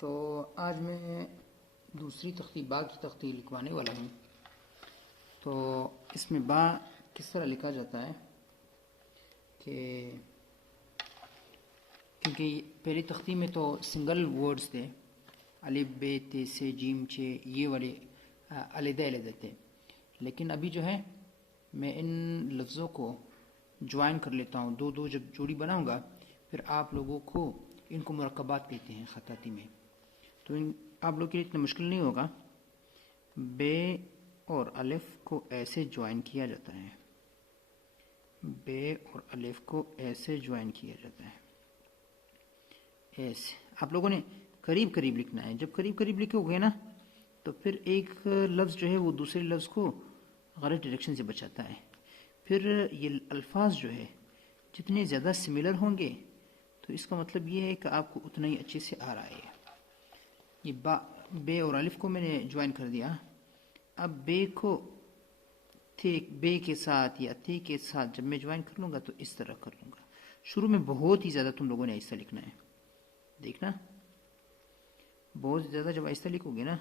तो आज मैं दूसरी तख्ती बा की तख्ती लिखवाने वाला हूँ। तो इसमें बा किस तरह लिखा जाता है कि क्योंकि पहली तख्ती में तो सिंगल वर्ड्स थे, अलिफ बे ते से जीम चे ये वाले अलग-अलग थे, लेकिन अभी जो है मैं इन लफ्ज़ों को ज्वाइन कर लेता हूँ। दो दो जब जोड़ी बनाऊँगा फिर आप लोगों को इनको मुरक्कबात कहते हैं ख़ताती में। तो आप लोग के लिए इतना मुश्किल नहीं होगा। बे और अलिफ को ऐसे ज्वाइन किया जाता है, बे और अलिफ को ऐसे ज्वाइन किया जाता है, ऐसे। आप लोगों ने करीब करीब लिखना है। जब करीब करीब लिखोगे ना तो फिर एक लफ्ज़ जो है वो दूसरे लफ्ज़ को गलत डायरेक्शन से बचाता है। फिर ये अल्फाज जो है जितने ज़्यादा सिमिलर होंगे तो इसका मतलब ये है कि आपको उतना ही अच्छे से आ रहा है। ये बे और अलिफ को मैंने ज्वाइन कर दिया। अब बे को थे बे के साथ या थे के साथ जब मैं ज्वाइन कर लूँगा तो इस तरह कर लूँगा। शुरू में बहुत ही ज़्यादा तुम लोगों ने ऐसा लिखना है, देखना बहुत ज़्यादा जब ऐसा लिखोगे ना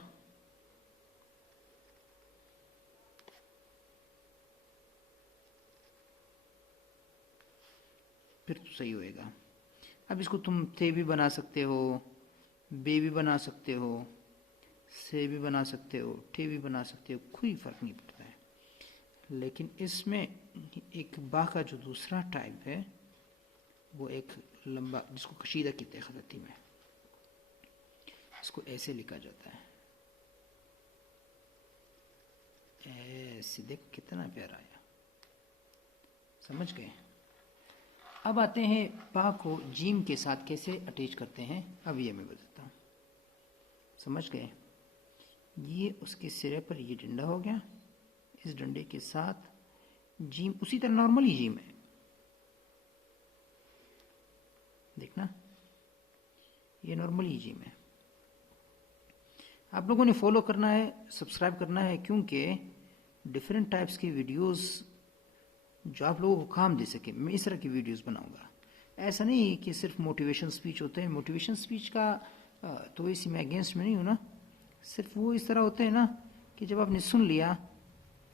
फिर तो सही होएगा। अब इसको तुम थे भी बना सकते हो, बे भी बना सकते हो, से भी बना सकते हो, ठे भी बना सकते हो, कोई फ़र्क नहीं पड़ता है। लेकिन इसमें एक बा का जो दूसरा टाइप है वो एक लंबा, जिसको कशीदा कहते हैं ख़ताती में, इसको ऐसे लिखा जाता है, ऐसे। देखो कितना प्यारा आया, समझ गए। अब आते हैं बा को जीम के साथ कैसे अटैच करते हैं। अब ये मैं बताता हूँ, समझ गए। ये उसके सिरे पर ये डंडा हो गया, इस डंडे के साथ जीम उसी तरह नॉर्मली जीम है, देखना ये नॉर्मली जीम है। आप लोगों ने फॉलो करना है, सब्सक्राइब करना है, क्योंकि डिफरेंट टाइप्स की वीडियोस जो आप लोगों को काम दे सके मैं इस तरह की वीडियोस बनाऊंगा। ऐसा नहीं कि सिर्फ मोटिवेशन स्पीच होते हैं, मोटिवेशन स्पीच का तो इसी में अगेंस्ट में नहीं हूँ ना। सिर्फ वो इस तरह होते हैं ना कि जब आपने सुन लिया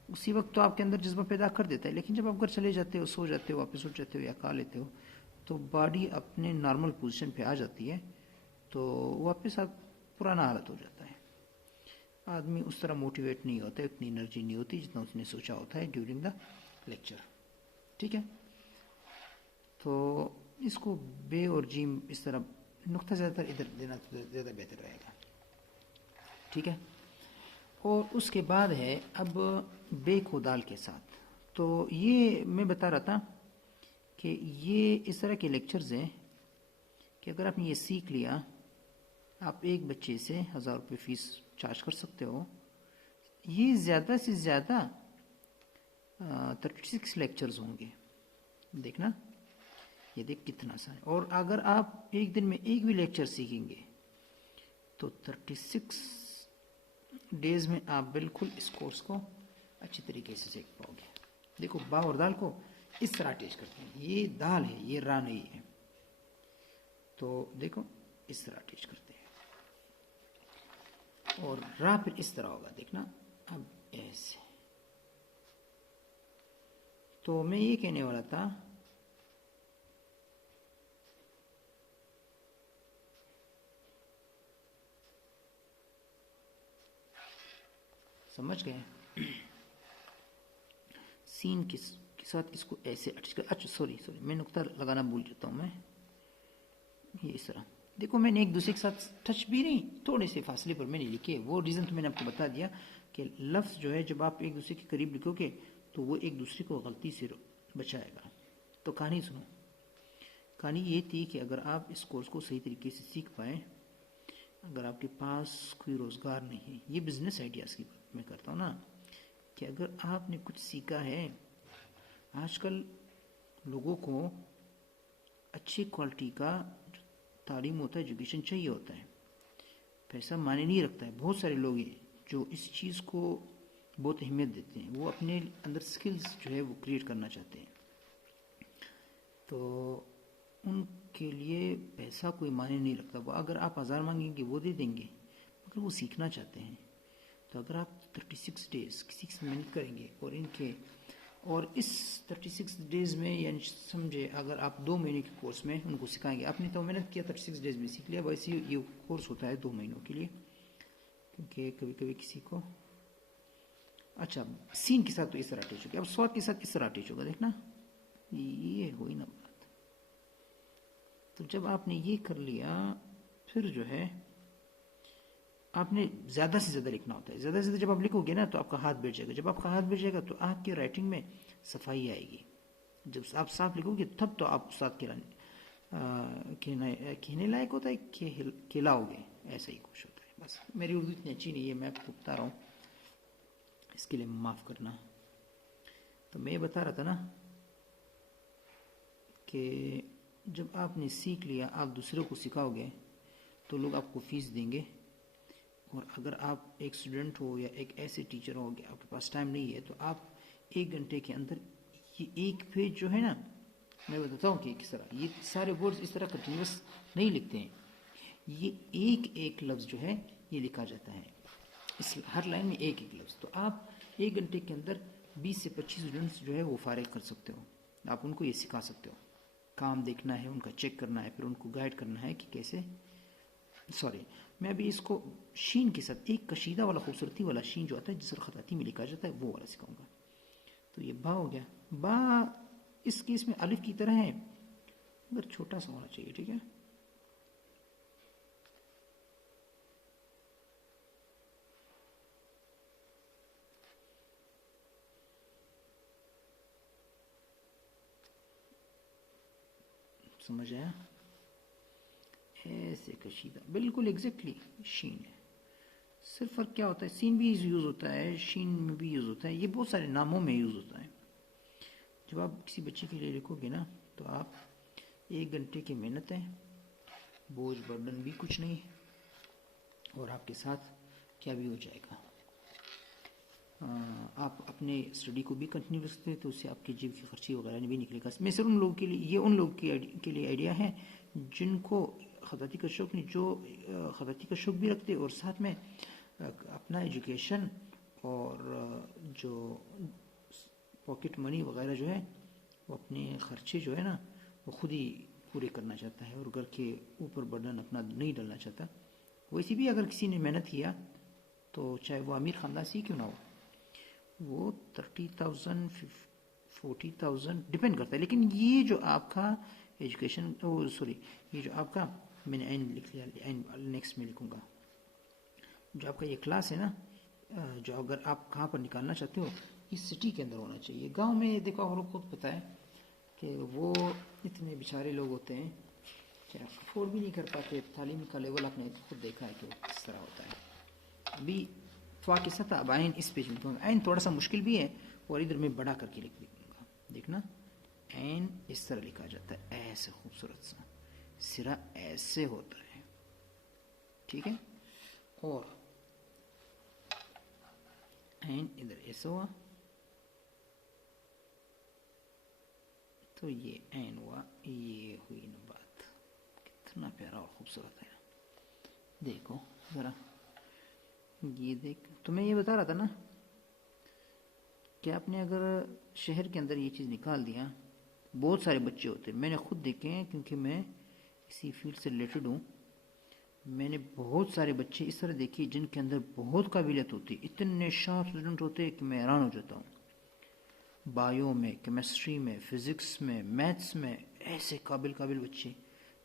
उसी वक्त तो आपके अंदर जज्बा पैदा कर देता है, लेकिन जब आप घर चले जाते हो, सो जाते हो, वापस उठ जाते हो या खा लेते हो तो बॉडी अपने नॉर्मल पोजीशन पे आ जाती है, तो वापस आप पुराना हालत हो जाता है। आदमी उस तरह मोटिवेट नहीं होता है, उतनी एनर्जी नहीं होती जितना उसने सोचा होता है ड्यूरिंग द लेक्चर, ठीक है। तो इसको बे और जीम इस तरह नुक्ता ज़्यादातर इधर देना तो ज़्यादा बेहतर रहेगा, ठीक है। और उसके बाद है अब बे को दाल के साथ। तो ये मैं बता रहा था कि ये इस तरह के लेक्चर्स हैं कि अगर आपने ये सीख लिया, आप एक बच्चे से 1000 रुपये फ़ीस चार्ज कर सकते हो। ये ज़्यादा से ज़्यादा 36 लेक्चर्स होंगे, देखना ये देख कितना सा है। और अगर आप एक दिन में एक भी लेक्चर सीखेंगे तो 36 डेज में आप बिल्कुल इस कोर्स को अच्छी तरीके से सीख पाओगे। देखो बा और दाल को इस तरह अटैच करते हैं, ये दाल है, ये रा नहीं है, तो देखो इस तरह अटैच करते हैं। और रा फिर इस तरह होगा, देखना अब ऐसे। तो मैं ये कहने वाला था समझ गए, सीन के साथ इसको ऐसे अटैच कर। अच्छा सॉरी मैं नुक्ता लगाना भूल जाता हूँ मैं, ये इस तरह। देखो मैंने एक दूसरे के साथ टच भी नहीं, थोड़े से फासले पर मैंने लिखे। वो रीज़न तो मैंने आपको बता दिया कि लफ्ज़ जो है जब आप एक दूसरे के करीब लिखोगे तो वो एक दूसरे को गलती से बचाएगा। तो कहानी सुनो। कहानी ये थी कि अगर आप इस कोर्स को सही तरीके से सीख पाएँ, अगर आपके पास कोई रोज़गार नहीं है, ये बिज़नेस आइडियाज़ की बात मैं करता हूँ ना, कि अगर आपने कुछ सीखा है, आजकल लोगों को अच्छी क्वालिटी का तालीम होता है, एजुकेशन चाहिए होता है, पैसा मायने नहीं रखता है। बहुत सारे लोग हैं जो इस चीज़ को बहुत अहमियत देते हैं, वो अपने अंदर स्किल्स जो है वो क्रिएट करना चाहते हैं। तो के लिए पैसा कोई मायने नहीं रखता। वो अगर आप 1000 मांगेंगे वो दे देंगे, मगर वो सीखना चाहते हैं। तो अगर आप 36 डेज किसी से मेहनत करेंगे और इस 36 डेज में, यानी समझे अगर आप 2 महीने के कोर्स में उनको सिखाएंगे, आपने तो मेहनत किया 36 डेज में सीख लिया, वैसे ये कोर्स होता है 2 महीनों के लिए। क्योंकि कभी कभी किसी को, अच्छा सीन के साथ तो इस तरह अटैच होगी, अब स्वाद के साथ इस तरह अटैच होगा, देखना ये हुई ना बात। तो जब आपने ये कर लिया, फिर जो है आपने ज़्यादा से ज़्यादा लिखना होता है। ज़्यादा से ज़्यादा जब आप लिखोगे ना तो आपका हाथ बैठ जाएगा। जब आपका हाथ बैठ जाएगा तो आपकी राइटिंग में सफाई आएगी। जब आप साफ लिखोगे तब तो आप साथ कहने लायक होता है, खिलाओगे, ऐसा ही कुछ होता है। बस मेरी उर्दू इतनी अच्छी नहीं है, मैं आपको बता रहा हूँ, इसके लिए माफ़ करना। तो मैं बता रहा था ना कि जब आपने सीख लिया, आप दूसरों को सिखाओगे तो लोग आपको फीस देंगे। और अगर आप एक स्टूडेंट हो या एक ऐसे टीचर हो कि आपके पास टाइम नहीं है, तो आप 1 घंटे के अंदर ये एक पेज जो है ना, मैं बताता हूँ कि किस तरह ये सारे वर्ड्स इस तरह कंटिन्यूस नहीं लिखते हैं। ये एक एक लफ्ज़ जो है ये लिखा जाता है, इस हर लाइन में एक एक लफ्ज़। तो आप 1 घंटे के अंदर 20 से 25 स्टूडेंट्स जो है वो फारिग कर सकते हो। आप उनको ये सिखा सकते हो। काम देखना है, उनका चेक करना है, फिर उनको गाइड करना है कि कैसे। सॉरी, मैं अभी इसको शीन के साथ एक कशीदा वाला, खूबसूरती वाला शीन जो आता है जिस पर खताती में लिखा जाता है, वो वाला सिखाऊंगा। तो ये बा हो गया। बा इस केस में अलिफ की तरह है, मगर छोटा सा होना चाहिए, ठीक है। समझ आया? ऐसे कशीदा बिल्कुल एग्जैक्टली शीन है। सिर्फ फर्क क्या होता है, सीन भी यूज़ होता है, शीन में भी यूज़ होता है, ये बहुत सारे नामों में यूज़ होता है। जब आप किसी बच्चे के लिए लिखोगे ना, तो आप 1 घंटे की मेहनत है, बोझ बर्डन भी कुछ नहीं, और आपके साथ क्या भी हो जाएगा। आप अपने स्टडी को भी कंटिन्यू कर सकते हैं, तो उससे आपकी जेब की खर्ची वगैरह भी निकलेगा। मैं सिर्फ उन लोगों के लिए, ये उन लोगों के लिए आइडिया है जिनको खताती का शौक नहीं, जो खताती का शौक भी रखते और साथ में अपना एजुकेशन और जो पॉकेट मनी वगैरह जो है, वो अपने खर्चे जो है ना वो खुद ही पूरे करना चाहता है, और घर के ऊपर बर्डन अपना नहीं डालना चाहता। वैसे भी अगर किसी ने मेहनत किया, तो चाहे वो अमीर ख़ानदान से ही क्यों ना हो, वो 30,000 40,000 डिपेंड करता है। लेकिन ये जो आपका एजुकेशन, सॉरी, ये जो आपका, मैंने एंड लिख लिया, एंड नेक्स्ट में लिखूँगा, जो आपका ये क्लास है ना, जो अगर आप कहाँ पर निकालना चाहते हो, इस सिटी के अंदर होना चाहिए। गांव में देखो, आप लोग खुद पता है कि वो इतने बेचारे लोग होते हैं कि अफोर्ड भी नहीं कर पाते। तालीम का लेवल आपने खुद देखा है कि वो किस तरह होता है। अभी फ़ा के साथ अब आइन इस पेज में लिखूँगा। आइन थोड़ा सा मुश्किल भी है, और इधर मैं बड़ा करके लिख दूँगा, देखना। आइन इस तरह लिखा जाता है, ऐसे खूबसूरत सा सिरा ऐसे होता है, ठीक है। और आइन इधर ऐसा हुआ, तो ये आइन हुआ, ये हुई ना बात। कितना प्यारा और खूबसूरत है, देखो ज़रा, ये देख। तो मैं ये बता रहा था ना कि आपने अगर शहर के अंदर ये चीज़ निकाल दिया, बहुत सारे बच्चे होते हैं, मैंने खुद देखे हैं, क्योंकि मैं इसी फील्ड से रिलेटेड हूँ। मैंने बहुत सारे बच्चे इस तरह देखे जिनके अंदर बहुत काबिलियत होती, इतने शार्प स्टूडेंट होते हैं कि मैं हैरान हो जाता हूँ। बायो में, केमिस्ट्री में, फिज़िक्स में, मैथ्स में, ऐसे काबिल बच्चे,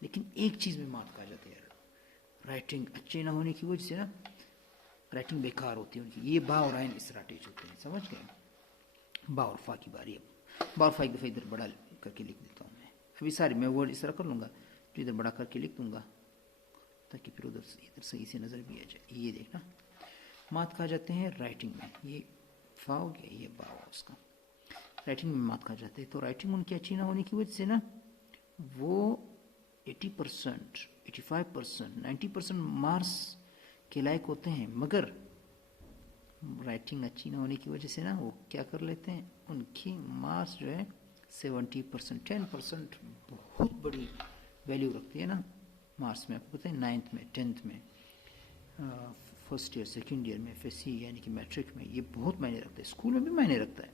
लेकिन एक चीज़ में मात खा जाते हैं यार, राइटिंग अच्छे ना होने की वजह से ना राइटिंग बेकार होती है उनकी। ये बा और आइन इस तरह अटैच होते हैं, समझ गए। बा और फा की बारी। अब बा और फा एक दफ़ा इधर बड़ा करके लिख देता हूँ मैं। अभी सारे मैं वर्ड इस तरह कर लूँगा, तो इधर बड़ा करके लिख दूँगा, ताकि फिर उधर इधर सही से नज़र भी आ जाए। ये देखना, मात खा जाते हैं राइटिंग में। ये फा हो गया, ये बा हो, उसका राइटिंग में मात खा जाते हैं। तो राइटिंग उनकी अच्छी ना होने की वजह से ना वो 80%, 85%, 90% मार्क्स के लायक होते हैं, मगर राइटिंग अच्छी ना होने की वजह से ना वो क्या कर लेते हैं, उनकी मार्क्स जो है 70%, 10% बहुत बड़ी वैल्यू रखती है ना मार्क्स में, आपको पता है 9th में 10th में, फर्स्ट ईयर सेकेंड ईयर में, एफएससी यानी कि मैट्रिक में, ये बहुत मायने रखता है। स्कूल में भी मायने रखता है,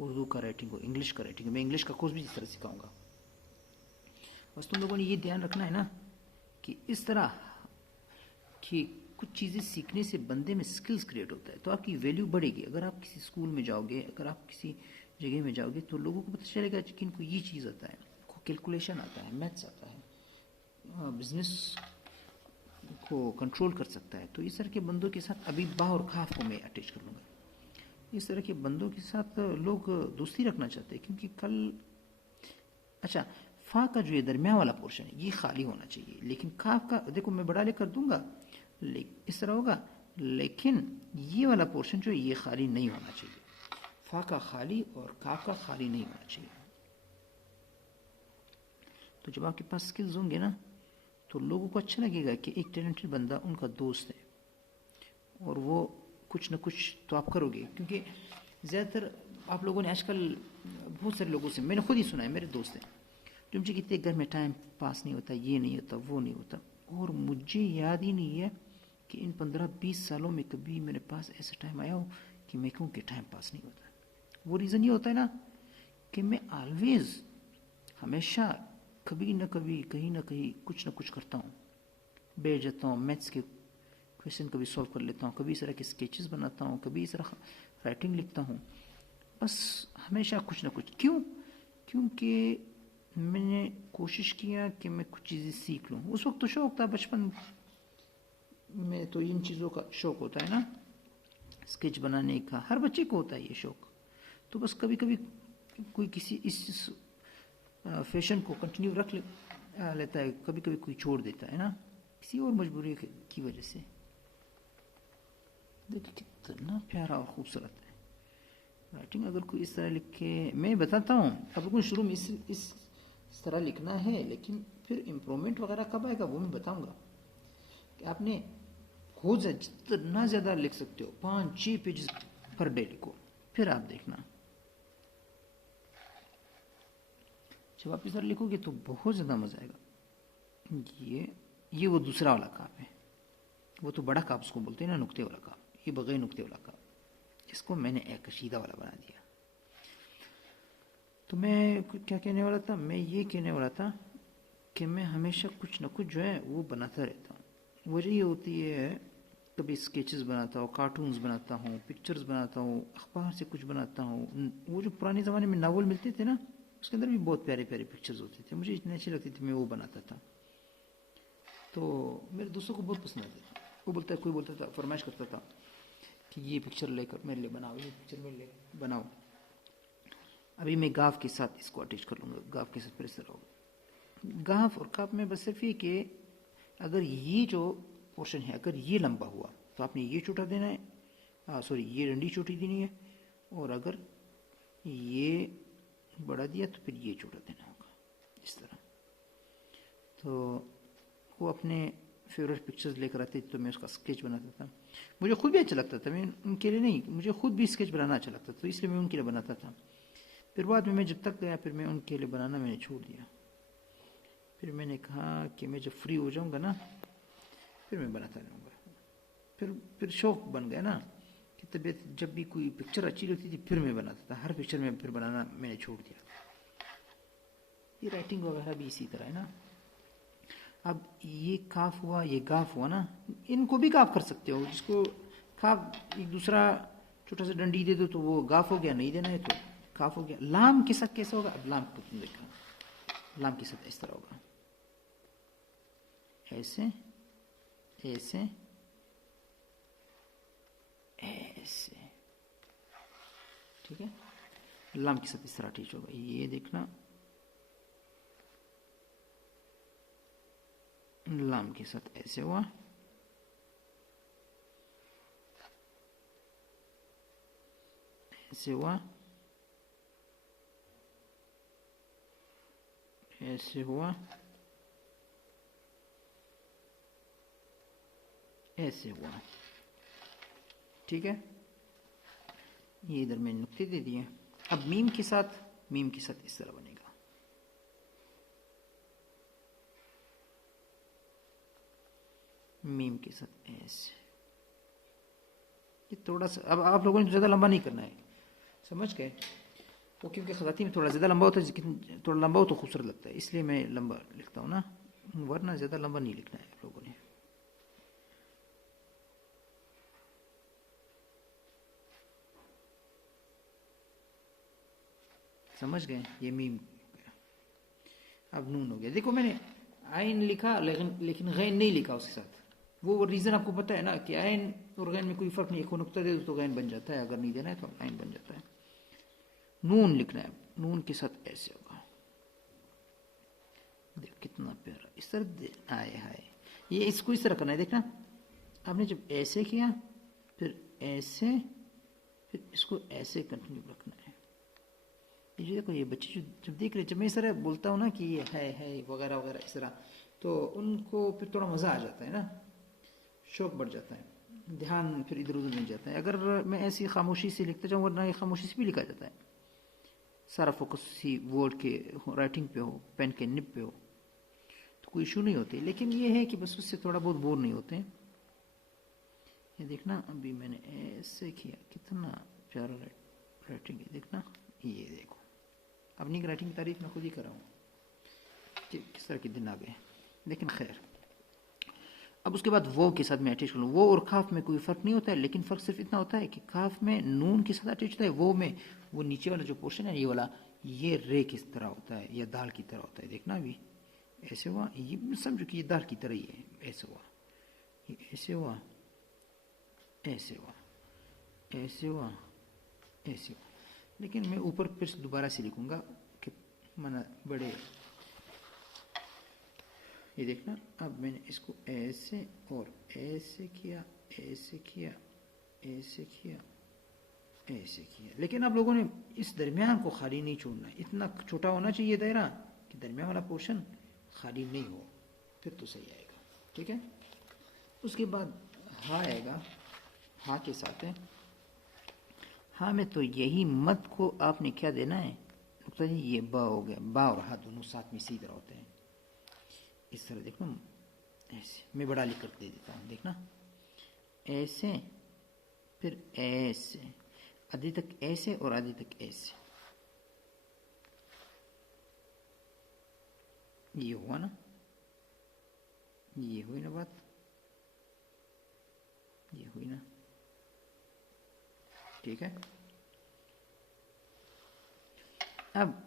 उर्दू का राइटिंग हो, इंग्लिश का राइटिंग हो। मैं इंग्लिश का कोर्स भी इस तरह सिखाऊंगा। बस तुम लोगों ने ये ध्यान रखना है ना कि इस तरह कि कुछ चीज़ें सीखने से बंदे में स्किल्स क्रिएट होता है, तो आपकी वैल्यू बढ़ेगी। अगर आप किसी स्कूल में जाओगे, अगर आप किसी जगह में जाओगे, तो लोगों को पता चलेगा कि इनको ये चीज़ आता है, इनको कैलकुलेशन आता है, मैथ्स आता है, बिजनेस को कंट्रोल कर सकता है। तो इस तरह के बंदों के साथ अभी बा और खाफ को मैं अटैच कर लूँगा। इस तरह के बंदों के साथ लोग दोस्ती रखना चाहते हैं, क्योंकि कल अच्छा फा का जो ये दरमियान वाला पोर्शन है ये खाली होना चाहिए, लेकिन काफ का देखो मैं बड़ा लेकर दूंगा, इस तरह होगा, लेकिन ये वाला पोर्शन जो है ये खाली नहीं होना चाहिए। फा का खाली और काफ का खाली नहीं होना चाहिए। तो जब आपके पास स्किल्स होंगे ना, तो लोगों को अच्छा लगेगा कि एक टैलेंटेड बंदा उनका दोस्त है, और वो कुछ ना कुछ तो आप करोगे। क्योंकि ज़्यादातर आप लोगों ने आजकल बहुत सारे लोगों से मैंने खुद ही सुना है, मेरे दोस्त हैं जो मुझे कहते घर में टाइम पास नहीं होता, ये नहीं होता, वो नहीं होता। और मुझे याद ही नहीं है कि इन 15-20 सालों में कभी मेरे पास ऐसा टाइम आया हो कि मैं कहूँ कि टाइम पास नहीं होता। वो रीज़न ये होता है ना कि मैं ऑलवेज हमेशा कभी ना कभी कहीं ना कहीं कुछ ना कुछ करता हूँ, बैठ जाता हूँ, मैथ्स के क्वेश्चन कभी सॉल्व कर लेता हूँ, कभी इस तरह के स्केचेस बनाता हूँ, कभी इस तरह राइटिंग लिखता हूँ, बस हमेशा कुछ ना कुछ। क्यों? क्योंकि मैंने कोशिश किया कि मैं कुछ चीज़ें सीख लूँ। उस वक्त तो शौक था, बचपन में तो इन चीज़ों का शौक होता है ना, स्केच बनाने का, हर बच्चे को होता है ये शौक। तो बस कभी कभी कोई किसी इस फैशन को कंटिन्यू रख लेता है, कभी कभी कोई छोड़ देता है ना, किसी और मजबूरी की वजह से। देखिए कितना प्यारा और खूबसूरत है राइटिंग। अगर कोई इस तरह लिखे, मैं बताता हूँ अब लोगों शुरू में इस तरह लिखना है, लेकिन फिर इम्प्रूवमेंट वगैरह कब आएगा वो मैं बताऊंगा। कि आपने खुद जितना ज़्यादा लिख सकते हो, 5-6 पेजेस पर डे लिखो, फिर आप देखना जब आप इस तरह लिखोगे तो बहुत ज़्यादा मज़ा आएगा। ये वो दूसरा वाला काप है, वो तो बड़ा काप उसको बोलते हैं ना, नुक्ते वाला काप, ये बगैर नुक्ते वाला काप, इसको मैंने एक कशीदा वाला बना दिया। तो मैं क्या कहने वाला था, मैं ये कहने वाला था कि मैं हमेशा कुछ ना कुछ जो है वो बनाता रहता हूँ। वजह ये होती है, कभी स्केचेस बनाता हूँ, कार्टून्स बनाता हूँ, पिक्चर्स बनाता हूँ, अखबार से कुछ बनाता हूँ। वो जो पुराने ज़माने में नावल मिलते थे ना, उसके अंदर भी बहुत प्यारे प्यारे पिक्चर्स होते थे, मुझे इतनी अच्छी लगती थी, मैं वो बनाता था। तो मेरे दोस्तों को बहुत पसंद आती थी। वो बोलता कोई बोलता था, फरमाइश करता था कि ये पिक्चर लेकर मेरे लिए बनाओ, ये पिक्चर मेरे लिए बनाओ। अभी मैं गाफ के साथ इसको अटैच कर लूँगा, गाफ के साथ फिर इस तरह होगा। गाफ और काफ में बस सिर्फ ये कि अगर ये जो पोर्शन है अगर ये लंबा हुआ तो आपने ये छोटा देना है, सॉरी ये डंडी छोटी देनी है, और अगर ये बड़ा दिया तो फिर ये छोटा देना होगा, इस तरह। तो वो अपने फेवरेट पिक्चर्स लेकर आते तो मैं उसका स्केच बनाता था। मुझे खुद भी अच्छा लगता था, मैं उनके लिए नहीं, मुझे खुद भी स्केच बनाना अच्छा लगता था, तो इसलिए मैं उनके लिए बनाता था। फिर बाद में मैं जब तक गया, फिर मैं उनके लिए बनाना मैंने छोड़ दिया। फिर मैंने कहा कि मैं जब फ्री हो जाऊंगा ना, फिर मैं बनाता रहूँगा। फिर शौक बन गया ना कि तबीयत, जब भी कोई पिक्चर अच्छी लगती थी फिर मैं बनाता था, हर पिक्चर में फिर बनाना मैंने छोड़ दिया। ये राइटिंग वगैरह भी इसी तरह है ना। अब ये काफ हुआ, ये गाफ हुआ ना, इनको भी काफ कर सकते हो। जिसको काफ एक दूसरा छोटा सा डंडी दे दो तो वो गाफ हो गया, नहीं देना है तो काफ हो गया। लाम के साथ कैसे होगा, अब लाम को तुम देखो, लाम के साथ इस तरह होगा, ऐसे ऐसे ऐसे, ठीक है। लाम के साथ इस तरह अटैच होगा, ये देखना, लाम के साथ ऐसे हुआ, ऐसे हुआ, ऐसे हुआ, ऐसे हुआ, ठीक है। ये इधर मैंने नुक्ते दे दिए। अब मीम के साथ इस तरह बनेगा, मीम के साथ एस। ये थोड़ा सा अब आप लोगों ने ज़्यादा लंबा नहीं करना है, समझ गए? वो क्योंकि खताती में थोड़ा ज़्यादा लंबा होता है, लेकिन थोड़ा लंबा हो तो खूबसूरत लगता है, इसलिए मैं लंबा लिखता हूँ ना, वरना ज़्यादा लंबा नहीं लिखना है आप लोगों ने। समझ गए? ये मीम। अब नून हो गया। देखो मैंने आइन लिखा लेकिन गैन नहीं लिखा उसके साथ। वो रीज़न आपको पता है ना कि आइन और गैन में कोई फ़र्क नहीं है, को नुक्ता दे दो तो गैन बन जाता है, अगर नहीं देना है तो आइन बन जाता है। नून लिखना है, नून के साथ ऐसे होगा। देख कितना प्यारा, इस तरह आए हाय, ये इसको इस तरह करना है। देखना आपने जब ऐसे किया, फिर ऐसे, फिर इसको ऐसे कंटिन्यू रखना है। ये देखो ये बच्चे जो जब देख रहे, जब मैं इस तरह बोलता हूँ ना कि ये है वगैरह वगैरह इस तरह, तो उनको फिर थोड़ा मज़ा आ जाता है ना, शौक बढ़ जाता है, ध्यान फिर इधर उधर नहीं जाता है। अगर मैं ऐसी खामोशी से लिखता जाऊँ, वरना ये खामोशी से भी लिखा जाता है, सारा फोकस सी वर्ड के राइटिंग पे हो, पेन के निब पे हो, तो कोई इशू नहीं होती। लेकिन ये है कि बस उससे थोड़ा बहुत बोर नहीं होते हैं। ये देखना अभी मैंने ऐसे किया, कितना प्यारा राइटिंग है, देखना ये देखो। अपनी राइटिंग की तारीफ मैं खुद ही कर रहा हूँ कि किस तरह के दिन आ गए। लेकिन खैर, अब उसके बाद वो के साथ मैं अटैच कर लूँ। वो और काफ में कोई फ़र्क नहीं होता है, लेकिन फ़र्क सिर्फ इतना होता है कि काफ में नून के साथ अटैच होता है, वो में वो नीचे वाला जो पोर्शन है ये वाला, ये रे किस तरह होता है या दाल की तरह होता है। देखना अभी ऐसे हुआ, ये समझो कि ये दाल की तरह ही है, ऐसे हुआ, ये ऐसे हुआ, ऐसे हुआ, ऐसे हुआ, ऐसे हुआ। लेकिन मैं ऊपर फिर से दोबारा से लिखूंगा कि मना बड़े, ये देखना अब मैंने इसको ऐसे और ऐसे किया, ऐसे किया, ऐसे किया, ऐसे किया। लेकिन आप लोगों ने इस दरमियान को खाली नहीं छोड़ना है, इतना छोटा होना चाहिए दायरा कि दरमियान वाला पोर्शन खाली नहीं हो, फिर तो सही आएगा। ठीक है, उसके बाद हाँ आएगा, हाँ के साथ है, हाँ में तो यही मत को आपने क्या देना है, नुक्ता जी ये बा हो गया, बा और हा दोनों साथ में इसी तरह होते हैं, इस तरह देखो ऐसे। मैं बड़ा लिख कर दे देता हूँ, देखना ऐसे, फिर ऐसे, आधे तक ऐसे और आधे तक ऐसे, ये हुआ ना, ये हुई ना बात, ये हुई ना, ठीक है। अब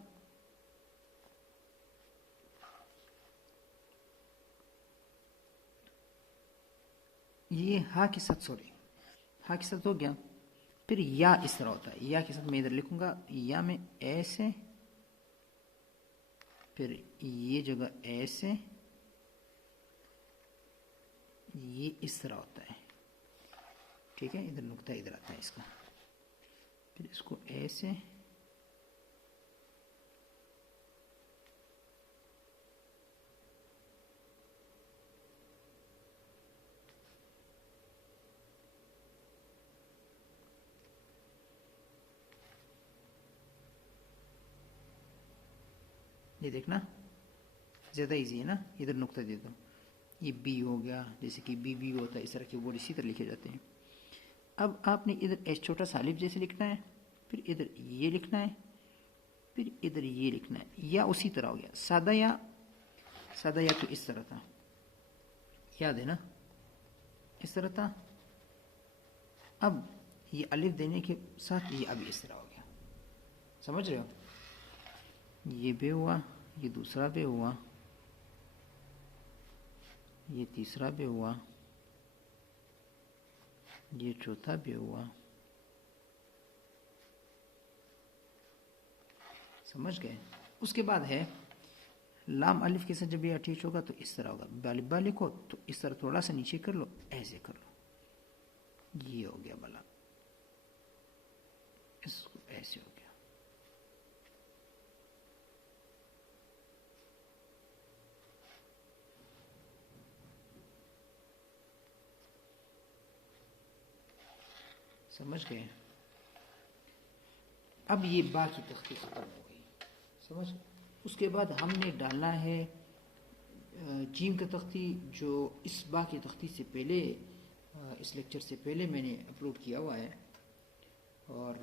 ये हा के साथ, सॉरी हा के साथ हो गया। फिर या इस तरह होता है, या के साथ मैं इधर लिखूंगा, या में ऐसे, फिर ये जगह ऐसे, ये इस तरह होता है, ठीक है। इधर नुक्ता इधर आता है इसका, फिर इसको ऐसे, ये देखना ज़्यादा इजी है ना, इधर नुक्ता दे दो, ये बी हो गया, जैसे कि बी बी होता है, इस तरह के वर्ड इसी तरह लिखे जाते हैं। अब आपने इधर एस छोटा सा अलिफ जैसे लिखना है, फिर इधर ये लिखना है, फिर इधर ये लिखना है, या उसी तरह हो गया सादा या, सादा या तो इस तरह था, याद है ना, इस तरह था। अब ये अलिफ देने के साथ ये अभी इस तरह हो गया, समझ रहे हो? ये बे हुआ, ये दूसरा बे हुआ, ये तीसरा बे हुआ, ये चौथा बे हुआ, समझ गए? उसके बाद है लाम अलिफ के साथ जब ये अटैच होगा तो इस तरह होगा, बालिब बा लिखो तो इस तरह थोड़ा सा नीचे कर लो, ऐसे कर लो, ये हो गया बला, इसको ऐसे हो गया। समझ गए? अब ये बा की तख्ती खत्म हो गई, समझ। उसके बाद हमने डालना है जीम का तख्ती जो इस बा की तख्ती से पहले इस लेक्चर से पहले मैंने अपलोड किया हुआ है, और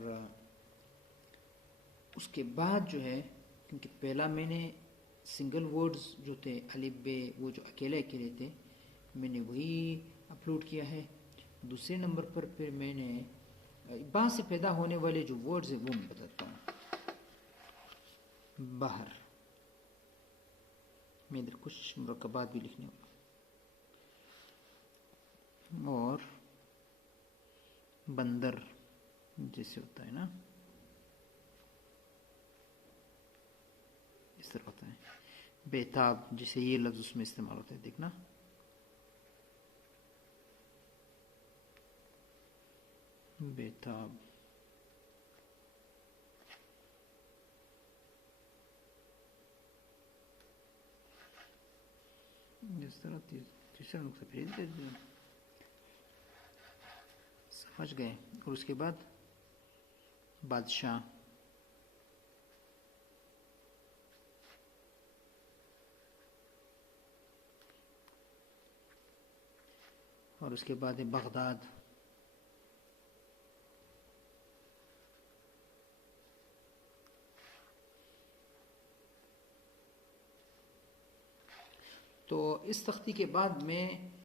उसके बाद जो है, क्योंकि पहला मैंने सिंगल वर्ड्स जो थे अलिफ बे, वो जो अकेले अकेले थे, मैंने वही अपलोड किया है। दूसरे नंबर पर फिर मैंने बा से पैदा होने वाले जो वर्ड्स हैं वो मैं बताता हूँ। बाहर मैं इधर कुछ मुरक्कबात भी लिखने वाला, और बंदर जैसे होता है ना, इस तरह होता है। बेताब जिसे ये लफ्ज उसमें इस्तेमाल होता है, देखना। बेताब, इस तरह तीसरा नुक्ता फिर समझ गए। और उसके बाद बादशाह, और उसके बाद है बगदाद, तो इस तख्ती के बाद मैं